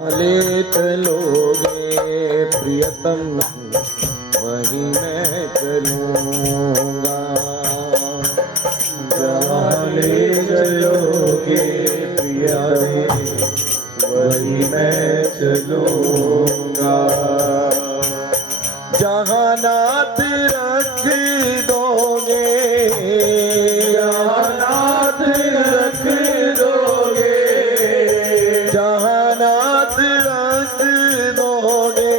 ले चलोगे प्रियतम वहीं मैं चलूँगा। जहाँ ले चलोगे प्रियतम वहीं मैं चलूँगा। जहाँ नाथ रख दोगे, जहाँ नाथ रख दोगे, जहाँ नाथ रख दोगे,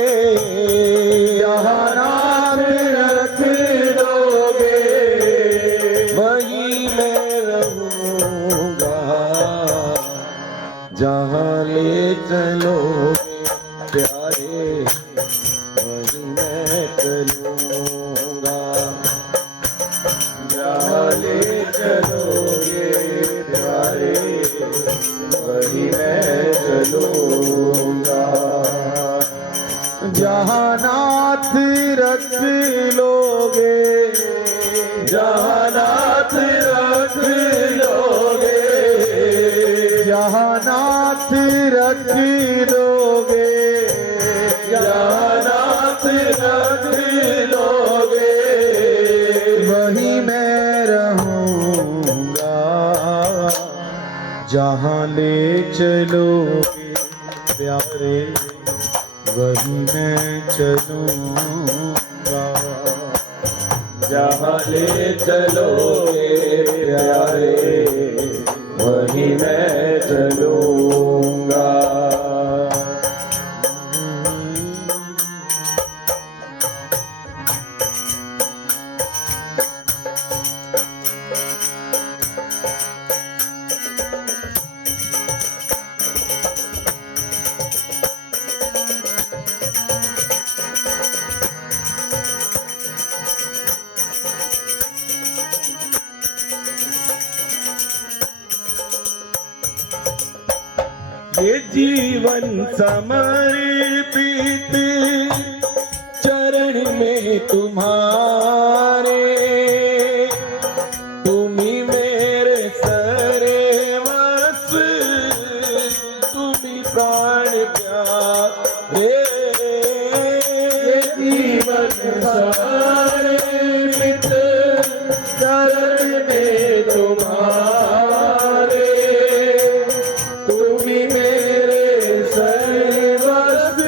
जहाँ नाथ रख दोगे, वहीं मैं रहूँगा। जहाँ ले चलोगे प्यारे वहीं मैं चलूँगा। जहाँ ले चलोगे प्यारे वहीं मैं चलूँगा। जहाँ नाथ रख लोगे, जहाँ नाथ रख लोगे, जहाँ नाथ रख लोगे, जहाँ नाथ रख लोगे, वहीं मैं रहूँगा। जहाँ ले चलोगे प्यारे वहीं मैं चलूँगा। जहाँ ले चलोगे प्यारे वहीं मैं चलूँगा। ये जीवन समर्पित चरण में तुम्हारे, तुम ही मेरे सर्वस्व, तुम ही प्राण प्यारे। ये जीवन समर्पित चरण में तुम्हारे, तुम ही मेरे सर्वस्व,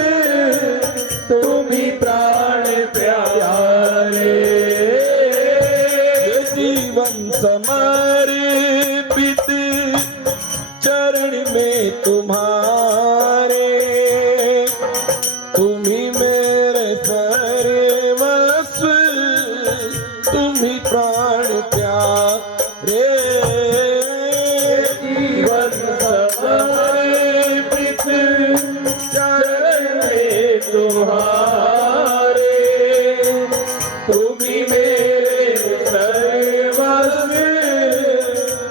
तुम ही प्राण प्यारे। ये जीवन समर्पित चरण में तुम्हारे, तुम ही मेरे सर्वस्व, तुम ही प्राण प्यारे। जीवन समर्पित चरण में तुम्हारे, तुम ही मेरे सर्वस्व,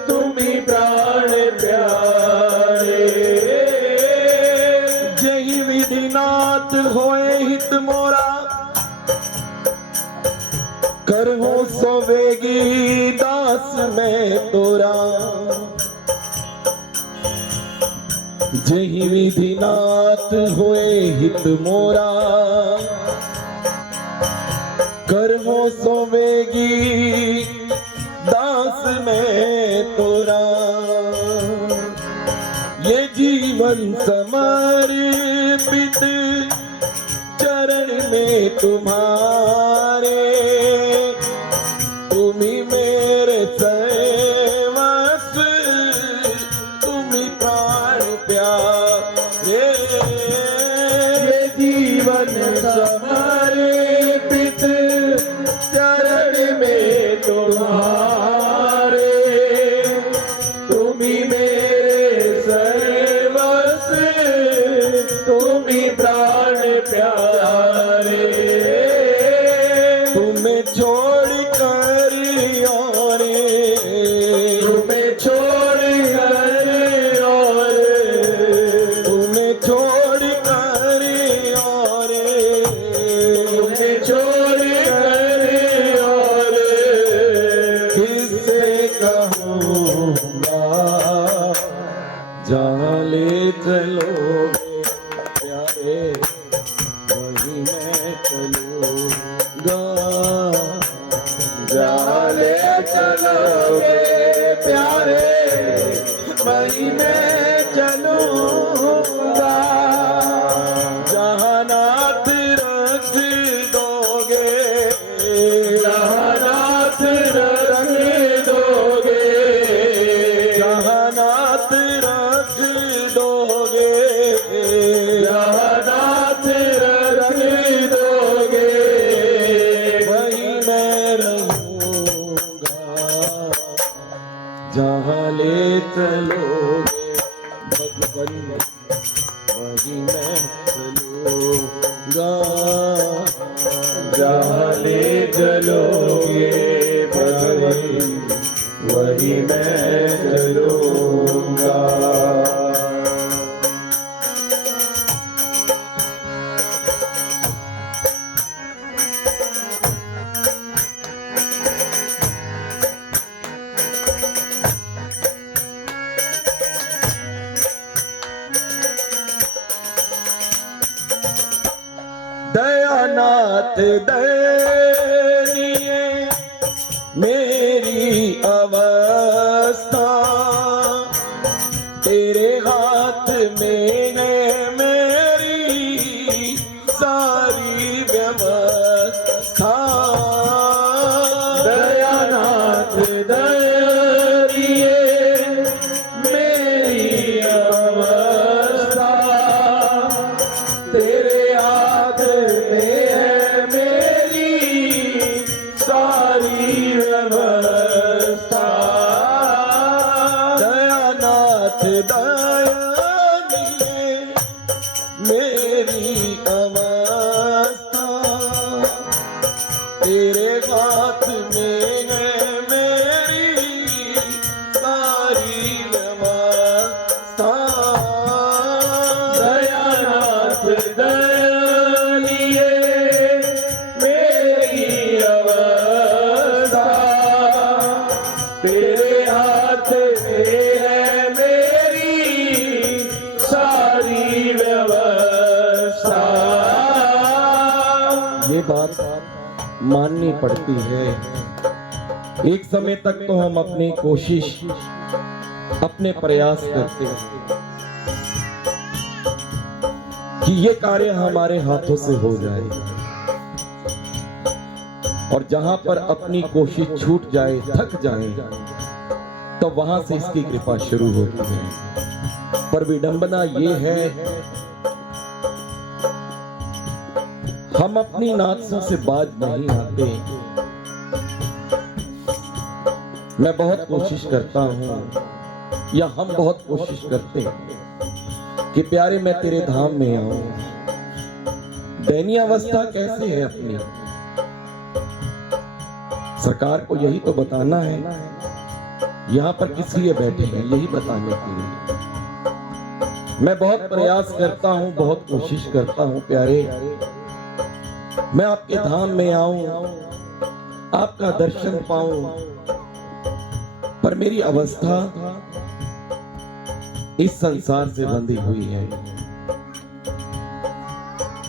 तुम ही प्राण प्यारे। जय विधिनाथ होए हित मोरा, करहूं सोवेगी दास मैं तोरा। जहि विधिनाथ होए हित मोरा, करहूं सोवेगी दास मैं तोरा। ये जीवन समर्पित चरण में तुम्हारे, तुम ही मेरे सर्वस्व, तुम ही प्राण प्यारे। ये जीवन समर्पित चरण में तुम्हारे, तुम ही मेरे सर्वस्व, तुम ही प्राण प्यारे। तुम्हें छोड़ कर औरे, तुम्हें छोड़ कर औरे, तुम्हें छोड़ कर औरे, तुम्हें छोड़ कर औरे, किससे कहूँगा। जहाँ ले चलोगे वहीं मैं चलूंगा। जहाँ ले चलोगे भगवती वहीं मैं चलूंगा। दयानाथ दयनीय मेरी अवस्था, तेरे हाथ में है मेरी सारी व्यवस्था। दयानाथ दयनीय मेरी अवस्था, तेरे हाथ में है मेरी सारी व्यवस्था। दयानाथ दयानीय मेरी अवस्था, तेरे हाथ में है मेरी सारी व्यवस्था। दयानाथ दयनीय मेरी अवस्था, तेरे हाथ में है मेरी सारी व्यवस्था। ये बात माननी पड़ती है। एक समय तक तो हम अपनी कोशिश, अपने प्रयास करते हैं कि ये कार्य हमारे हाथों से हो जाए, और जहां पर अपनी कोशिश छूट जाए, थक जाए, तो वहां से इसकी कृपा शुरू होती है। पर विडंबना ये है, हम अपनी नाचों से बाज नहीं आते। मैं बहुत कोशिश करता हूं, या हम बहुत कोशिश करते हैं कि प्यारे मैं तेरे धाम में आऊं। दयनीय अवस्था कैसे है अपनी, सरकार को यही तो बताना है। यहां पर किस लिए बैठे हैं, यही बताने के लिए। मैं बहुत प्रयास करता हूं, बहुत कोशिश करता हूं प्यारे, मैं आपके धाम में आऊं, आपका दर्शन पाऊं, पर मेरी अवस्था इस संसार से बंधी हुई है।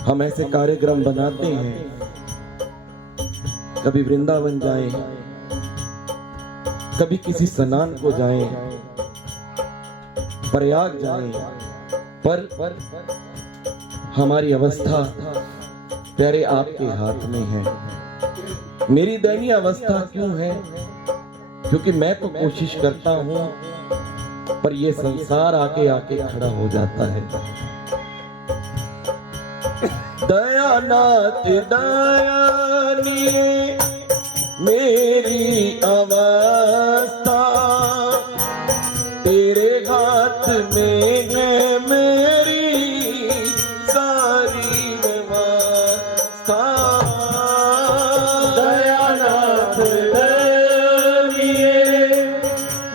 हम ऐसे कार्यक्रम बनाते हैं, कभी वृंदावन जाएं, कभी किसी स्नान को जाएं, प्रयाग जाएं, पर हमारी अवस्था प्यारे आपके हाथ में है। मेरी दयनीय अवस्था क्यों है? क्योंकि मैं तो कोशिश करता हूं, पर ये संसार आके आके खड़ा हो जाता है। दयानाथ दयानीय मेरी अवस्था, तेरे हाथ में है मेरी सारी व्यवस्था। दयानाथ दयनीय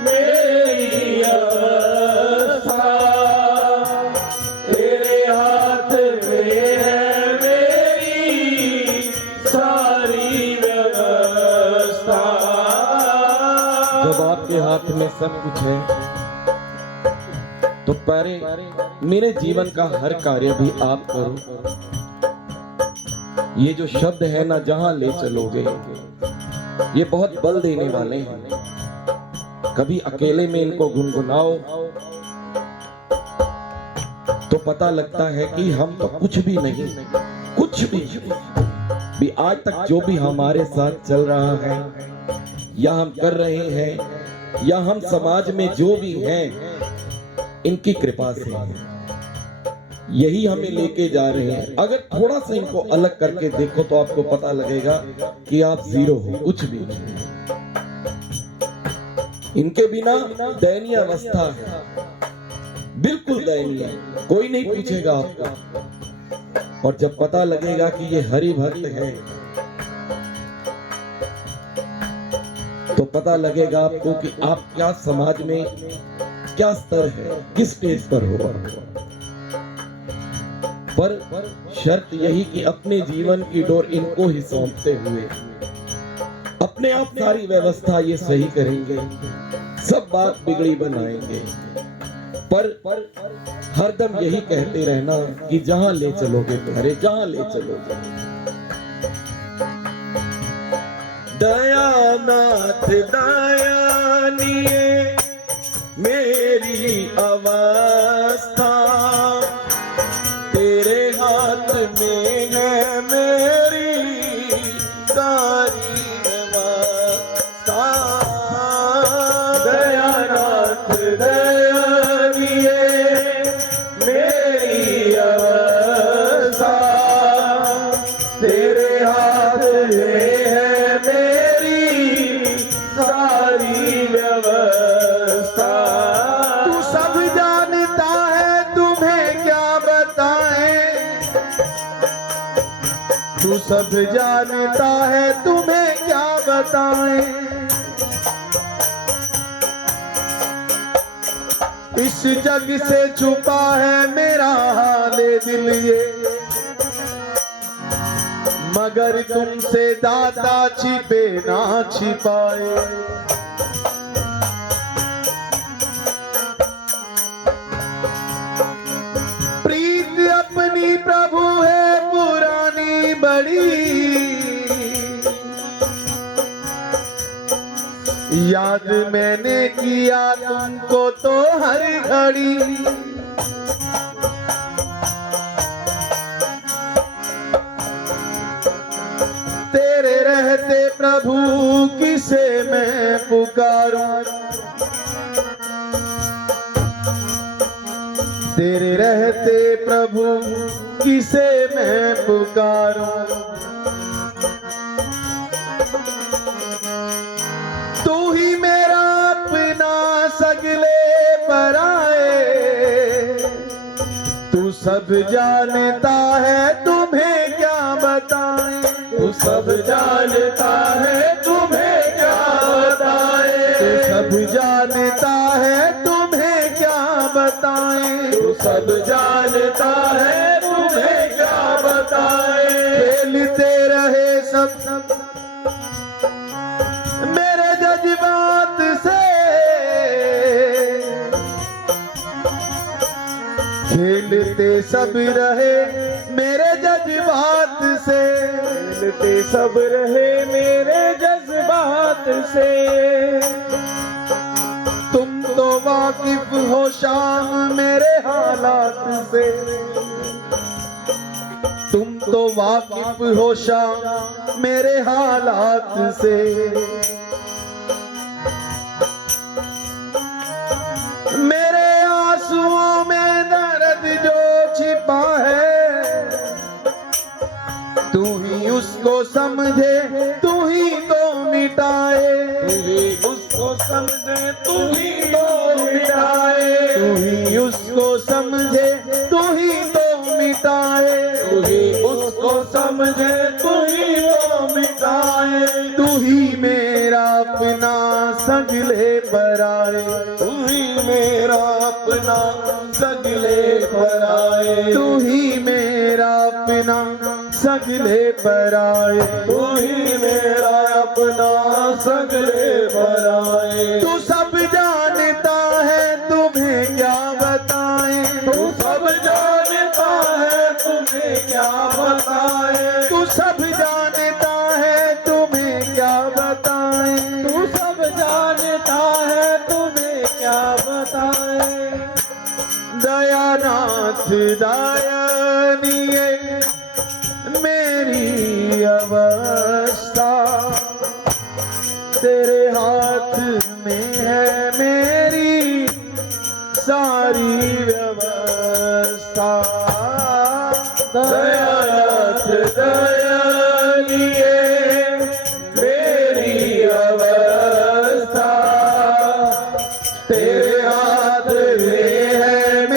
मेरी अवस्था, तेरे हाथ में है मेरी सारी व्यवस्था। जब आपके हाथ में सब कुछ है, तो प्यारे मेरे जीवन का हर कार्य भी आप करो। ये जो शब्द है ना, जहां ले चलोगे, ये बहुत बल देने वाले हैं। कभी अकेले में इनको गुनगुनाओ तो पता लगता है कि हम तो कुछ भी नहीं, कुछ भी आज तक जो भी हमारे साथ चल रहा है, या हम कर रहे हैं, या हम समाज में जो भी हैं, इनकी कृपा से है। यही हमें लेके जा रहे हैं। अगर थोड़ा सा इनको अलग करके देखो तो आपको पता लगेगा कि आप जीरो हो, कुछ भी नहीं। इनके बिना दयनीय अवस्था है। बिल्कुल दयनीय, कोई नहीं पूछेगा आपको। और जब पता लगेगा कि ये हरि भक्त है तो पता लगेगा आपको कि आप क्या समाज में क्या स्तर है, किस स्टेज पर हो। पर शर्त यही कि अपने जीवन की डोर इनको ही सौंपते हुए अपने आप सारी व्यवस्था ये सही करेंगे, सब बात बिगड़ी बनाएंगे। पर हरदम यही कहते रहना कि जहां ले चलोगे प्यारे, जहां ले चलोगे। दयानाथ दयानिए मेरी अवस्था, तेरे हाथ में है मेरी सारी व्यवस्था। दयानाथ दयानिए मेरी अवस्था, तेरे हाथ में है मेरी सारी व्यवस्था। तू सब जानता है तुम्हें क्या बताएं, तू सब जानता है तुम्हें क्या बताएं। इस जग से छुपा है मेरा हाले दिल ये, मगर तुमसे दाता छिपे ना छिपाए। प्रीत अपनी प्रभु है पुरानी बड़ी, याद मैंने किया तुमको तो हर घड़ी। तेरे रहते प्रभु किसे मैं पुकारूं, तेरे रहते प्रभु किसे मैं पुकारूं। तू ही मेरा अपना सगले पराए, तू सब जानता है तुम्हें क्या बताएं। तू सब जानता है तुम्हें क्या बताएं, तू सब जानता है तुम्हें क्या बताएं। तू सब जानता है तुम्हें क्या बताएं। खेलते रहे सब मेरे जज्बात से, खेलते सब रहे मेरे जज्बात से, खेलते सब रहे मेरे जज्बात से। तुम तो वाकिफ हो शाम मेरे हालात से, तुम तो वाकिफ हो शाम मेरे हालात से। मेरे आंसुओं में दर्द जो छिपा है, तू ही उसको समझे तू ही तो मिटाए। तू ही उसको समझे तू ही तो मिटाए, तू ही उसको समझे तू ही तो मिटाए। तू ही उसको समझे तू ही तो मिटाए। तू ही मेरा अपना सगले पराए, तू ही मेरा अपना सगले पराए। तू ही मेरा अपना सगले पराए। तू ही मेरा अपना सगले पराए। तू सब जानता है तुम्हें क्या बताएं, तू सब जानता है तुम्हें क्या बताएं। तू सब जानता है तुम्हें क्या बताएं। तू सब जानता है तुम्हें क्या बताएं। दयानाथ दयानिए मेरी अवस्था, तेरे हाथ में है मेरी सारी व्यवस्था। दयानाथ दयानिए मेरी अवस्था, तेरे हाथ में है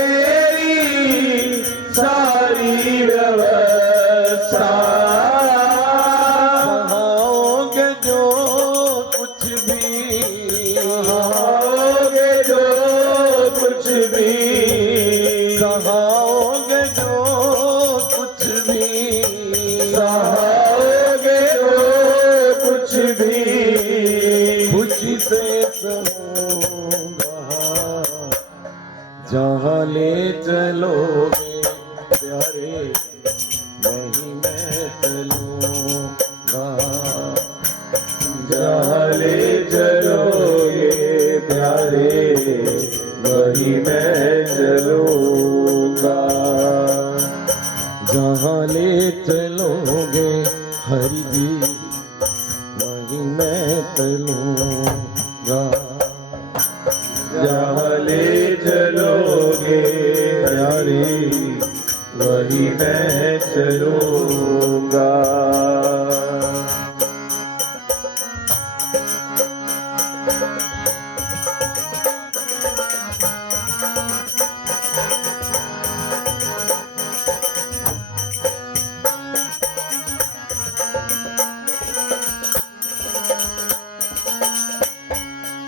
जहाँ ले चलोगे हरि जी वहीं मैं चलूंगा। जहाँ ले चलोगे प्यारे वही मैं चलूंगा।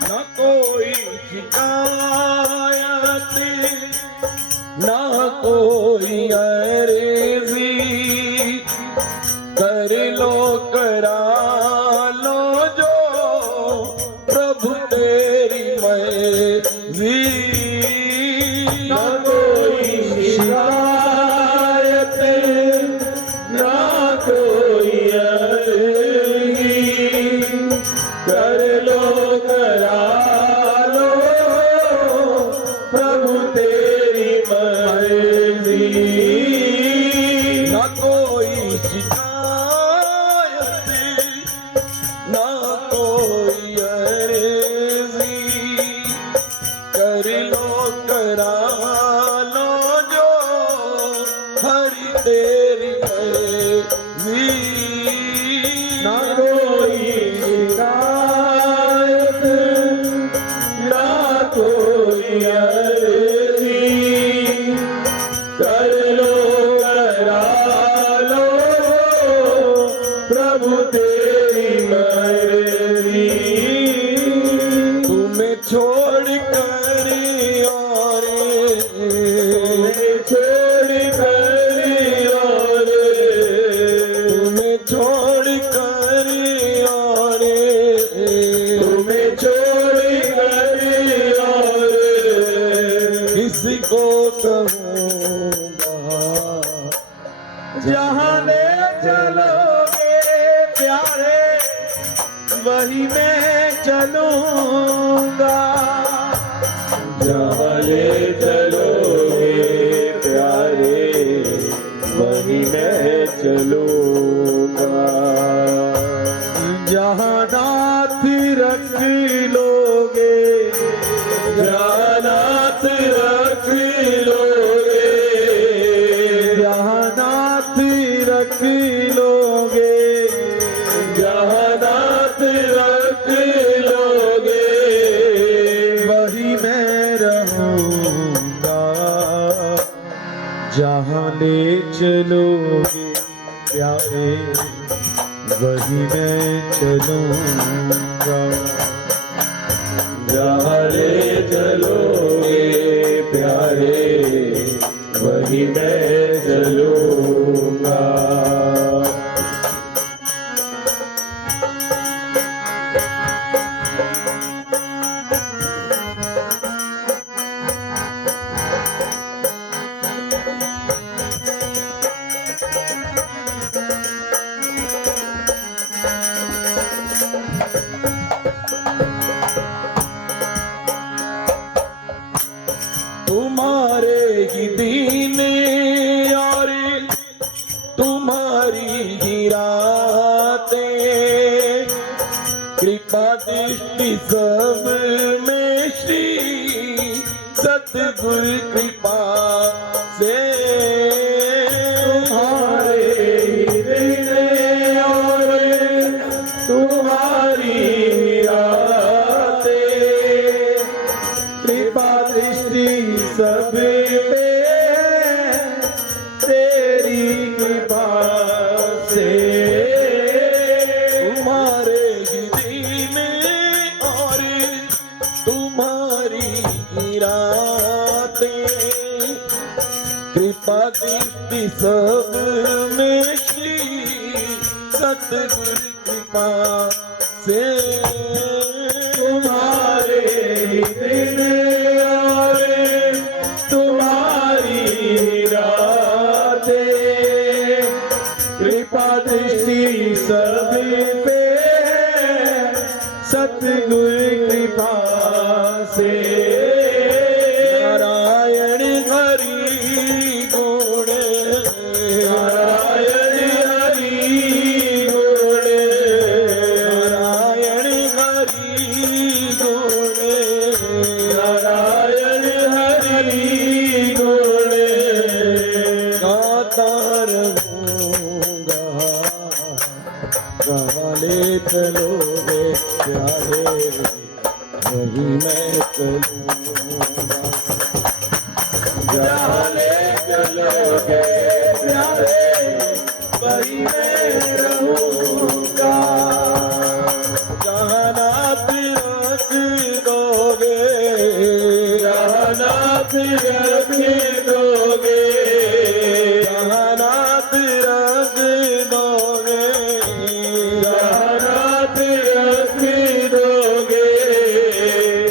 न कोई शिकायत ना कोई अर्जी, कर लो करा लो जो प्रभु तेरी मर्जी। न कोई शिकायत ना कोई अर्जी, कर लो करा लो प्रभु तेरी मर्जी। न कोई शिकायत ना कोई अर्जी, कर लो करा लो जो हरि तेरी मर्जी। न कोई शिकायत ना कोई अर्जी, कर लो करा लो प्रभु तेरी मर्जी। तुम्हें छोड़ कर और छोड़ कर और तुम्हें छोड़ कर और तुम्हें छोड़ कर और किसी को कहूँगा। जहाँ ले चलोगे प्यारे वही मैं चलूंगा। जहाँ ले चलोगे प्यारे वही मैं चलूंगा। जहाँ नाथ रख लोगे, जहाँ नाथ रख लोगे, जहाँ नाथ रख लोगे, जहाँ नाथ रख लोगे वही मैं रहूंगा। जहाँ ले चलोगे प्यारे वही मैं चलूंगा। जहाँ ले चलोगे प्यारे वही मैं चलूंगा। तुम्हारे ही दीन और तुम्हारी ही रातें, कृपा दृष्टि सब में श्री सतगुरु कृपा से। तुम्हारे दिन और तुम्हारी रातें, कृपा दृष्टि सब पे तेरी कृपा से। तुम्हारे ही दीन और तुम्हारी ही रातें, कृपा दृष्टि सब में श्री सतगुरु कृपा से। तुम्हारे दिन और तुम्हारी रातें, कृपा दृष्टि सब पे सतगुरु कृपा से। नारायण हरि गुण रहूंगा, जहाँ ले चलोगे प्यारे वहीं मैं चलूंगा, जहाँ ले चलोगे प्यारे वहीं मैं रहूंगा, जहाँ नाथ रख दोगे, जहाँ नाथ रख दोगे, जहाँ नाथ रख दोगे, जहाँ नाथ रख दोगे,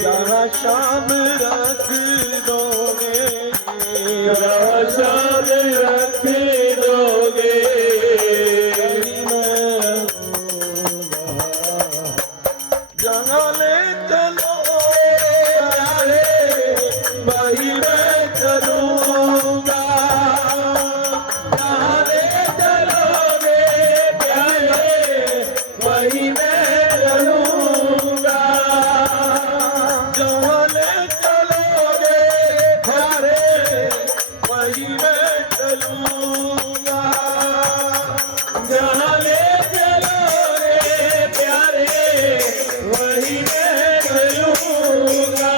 जहाँ शाम रख दोगे, जहाँ शाम रख दोगे, वहीं मैं रहूंगा, जहाँ ले चलोगे प्यारे वहीं मैं चलूंगा, जहाँ ले चलोगे प्यारे वहीं मैं चलूंगा, जहाँ ले चलोगे प्यारे वहीं मैं चलूंगा, जहाँ ले चलोगे प्यारे वहीं मैं चलूंगा,